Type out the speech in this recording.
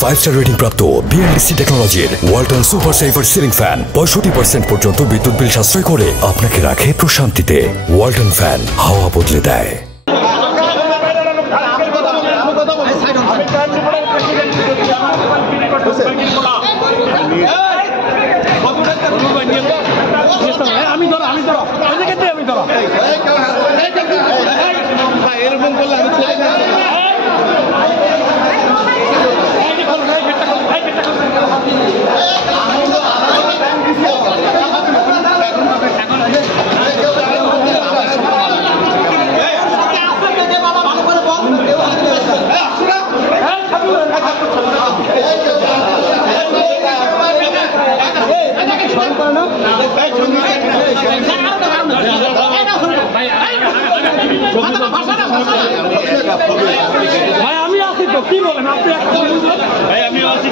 5-star rating প্রাপ্ত BLDC টেকনোলজির Walton super saver ceiling fan 65% পর্যন্ত বিদ্যুৎ বিল সাশ্রয় করে আপনাকে রাখে প্রশান্তিতে। ওয়ালটন ফ্যান হাওয়া বদলে দেয়। ভাই আমি আছি তো কি বলেন আপনি? ভাই আমি আছি।